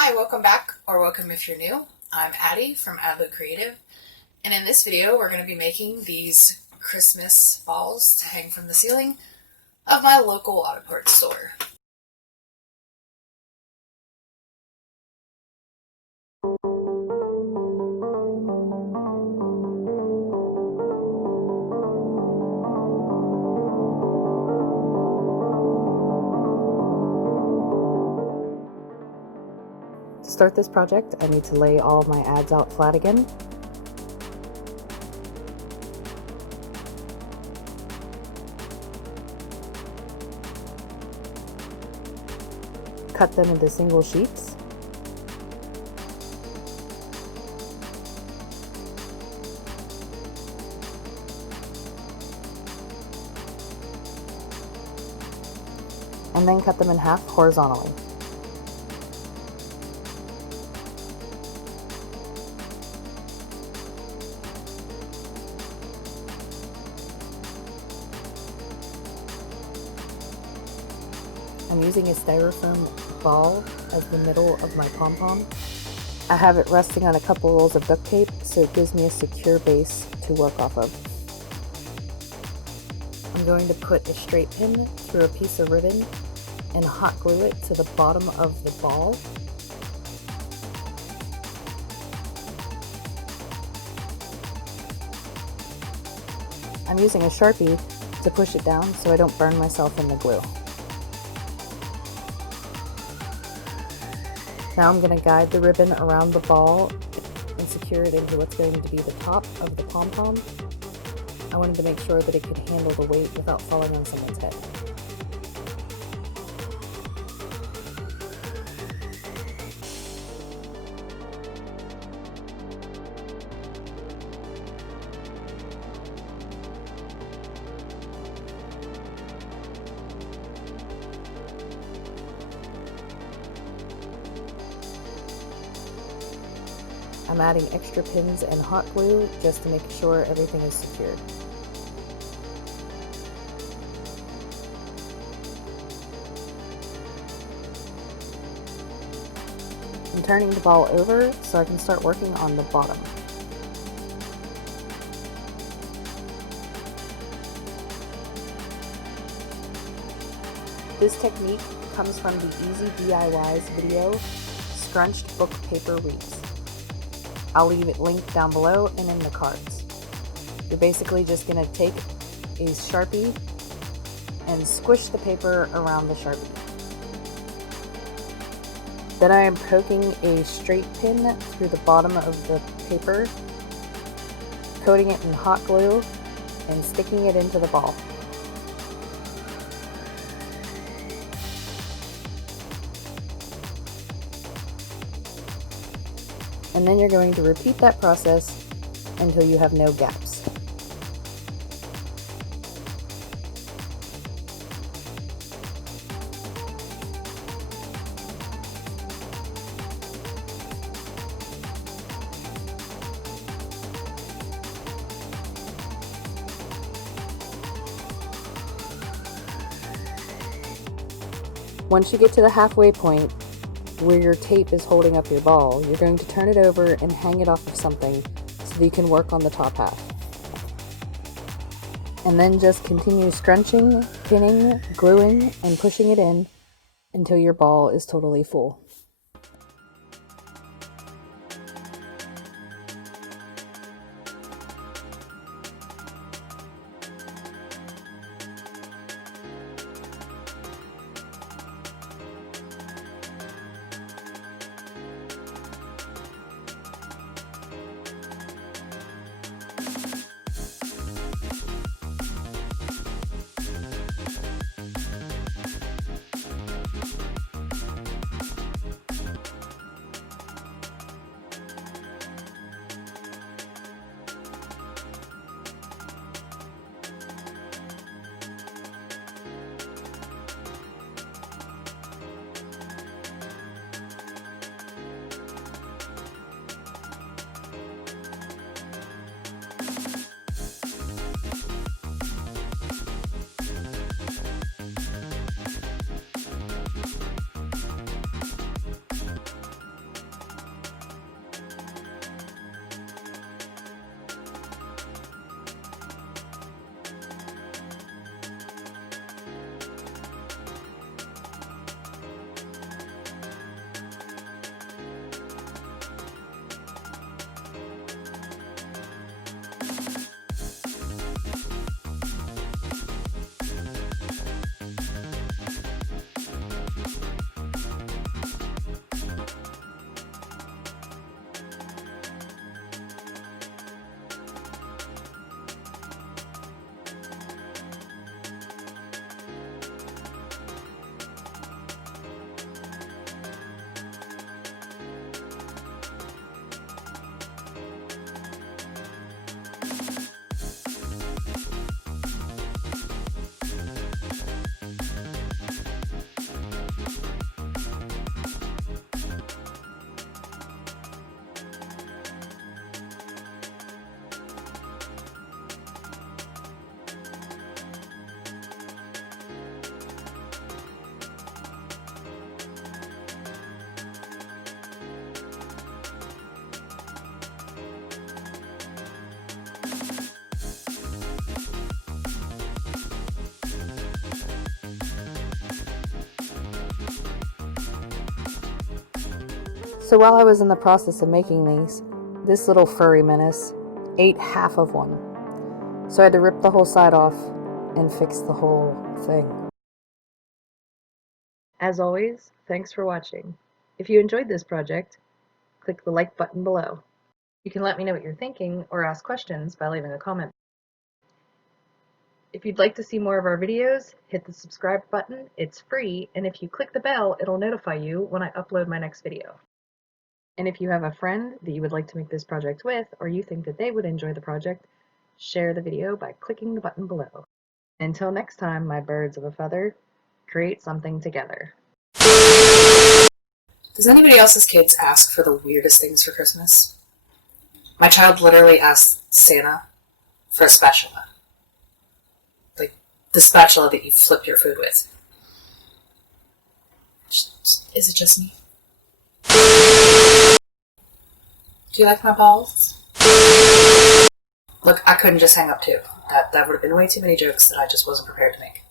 Hi, welcome back, or welcome if you're new. I'm Addie from Adlo Creative, and in this video we're going to be making these Christmas balls to hang from the ceiling of my local auto parts store. To start this project, I need to lay all of my ads out flat again. Cut them into single sheets. And then cut them in half horizontally. I'm using a styrofoam ball as the middle of my pom-pom. I have it resting on a couple rolls of duct tape so it gives me a secure base to work off of. I'm going to put a straight pin through a piece of ribbon and hot glue it to the bottom of the ball. I'm using a Sharpie to push it down so I don't burn myself in the glue. Now I'm going to guide the ribbon around the ball and secure it into what's going to be the top of the pom-pom. I wanted to make sure that it could handle the weight without falling on someone's head. I'm adding extra pins and hot glue just to make sure everything is secured. I'm turning the ball over so I can start working on the bottom. This technique comes from the Easy DIYs video, Scrunched Book Paper Wreaths. I'll leave it linked down below and in the cards. You're basically just going to take a Sharpie and squish the paper around the Sharpie. Then I am poking a straight pin through the bottom of the paper, coating it in hot glue, and sticking it into the ball. And then you're going to repeat that process until you have no gaps. Once you get to the halfway point, where your tape is holding up your ball, you're going to turn it over and hang it off of something so that you can work on the top half. And then just continue scrunching, pinning, gluing, and pushing it in until your ball is totally full. So while I was in the process of making these, this little furry menace ate half of one. So I had to rip the whole side off and fix the whole thing. As always, thanks for watching. If you enjoyed this project, click the like button below. You can let me know what you're thinking or ask questions by leaving a comment. If you'd like to see more of our videos, hit the subscribe button. It's free, and if you click the bell, it'll notify you when I upload my next video. And if you have a friend that you would like to make this project with, or you think that they would enjoy the project, share the video by clicking the button below. Until next time, my birds of a feather, create something together. Does anybody else's kids ask for the weirdest things for Christmas? My child literally asked Santa for a spatula. Like, the spatula that you flip your food with. Is it just me? Do you like my balls? Look, I couldn't just hang up too. That would have been way too many jokes that I just wasn't prepared to make.